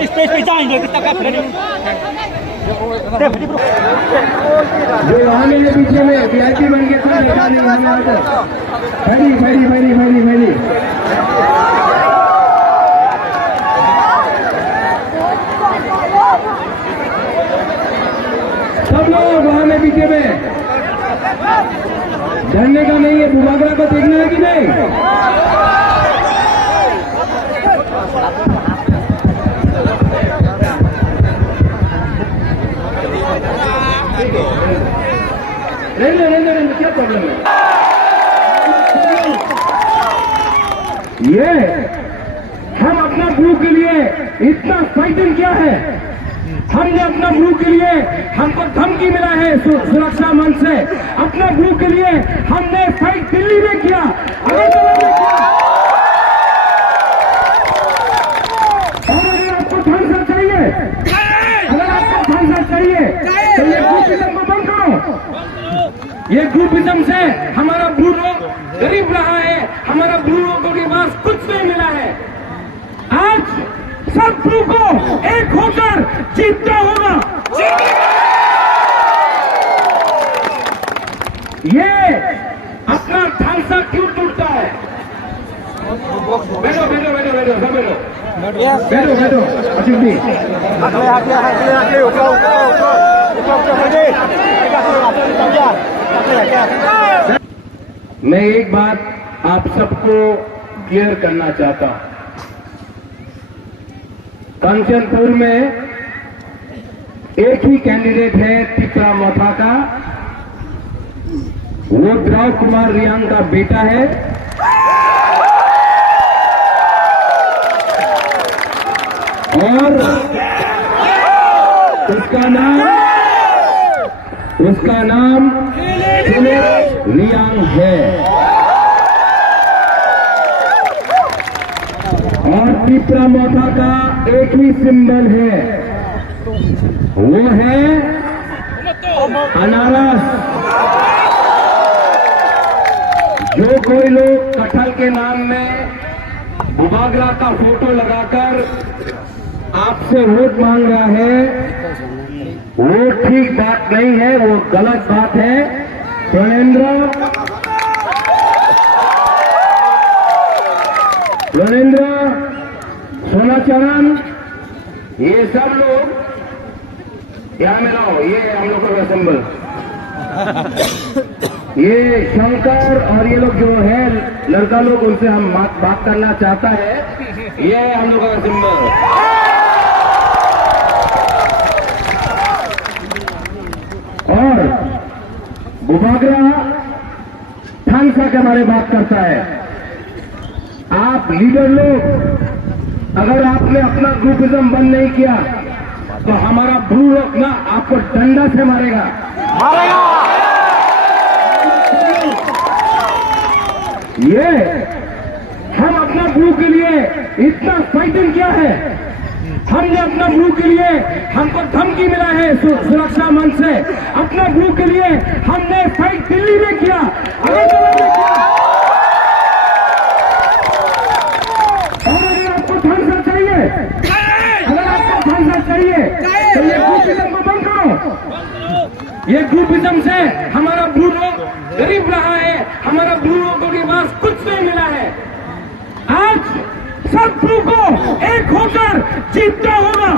Space पे जाएंगे कितना का फिर जो आने के पीछे में वीआईपी बन के कोई देखा नहीं हमें फैली सब लोग वहां में पीछे में झंडे का नहीं है, बुबागरा को देखना है कि नहीं? रहने क्या प्रॉब्लम है? ये हम अपना ब्लू के लिए इतना फाइटिंग किया है, हमने अपना ब्लू के लिए हमको धमकी मिला है सुरक्षा मंच से, अपना ब्लू के लिए हमने फाइट दिल्ली में किया, अगरतला में किया। और अगर आपको फांसा चाहिए, तो ये ग्रुपिज्म को बंद करो। ये ग्रुपिज्म से हमारा ब्लू लोग गरीब रहा है, हमारा ब्लू लोगों के पास कुछ नहीं मिला है। आज सब ब्लू को एक होकर जीतना होगा। ये अपना थालसा क्यों टूटता है? बैठो अजीत जी। मैं एक बात आप सबको क्लियर करना चाहता हूं। कंचनपुर में एक ही कैंडिडेट है टिपरा मोथा का, वो द्रव कुमार रियांग का बेटा है। और उसका नाम रियांग है। और टिपरा मोथा का एक ही सिंबल है, वो है अनारस। जो कोई लोग कटहल के नाम में बुबागरा का फोटो लगाकर आपसे वोट मांग रहा है, वो ठीक बात नहीं है, वो गलत बात है। प्रणेंद्र सोनाचरण, ये सब लोग यहाँ में लाओ, ये हम लोगों का सिंबल, ये शंकर और ये लोग जो है लड़का लोग, उनसे हम बात करना चाहता है। ये हम लोगों का सिंबल। और बुबागरा थानसा के बारे में बात करता है। आप लीडर लोग, अगर आपने अपना ग्रुपिज्म बंद नहीं किया तो हमारा ब्लू लोग ना आपको डंडा से मारेगा। ये हम अपना ब्लू के लिए इतना फाइटिंग किया है, हमने अपना ब्लू के लिए हमको धमकी मिला है सुरक्षा मंच से, अपना ब्लू के लिए हमने फाइट दिल्ली में किया, अगरतला में किया। और अगर आपको फांसा चाहिए, तो ये ग्रुपिज्म को बंद करो। ये ग्रुपिज्म से हमारा ब्लू लोग गरीब रहा है, हमारा ब्लू लोगों के पास कुछ नहीं मिला है। आज सब ब्लू को एक होकर जीतना होगा।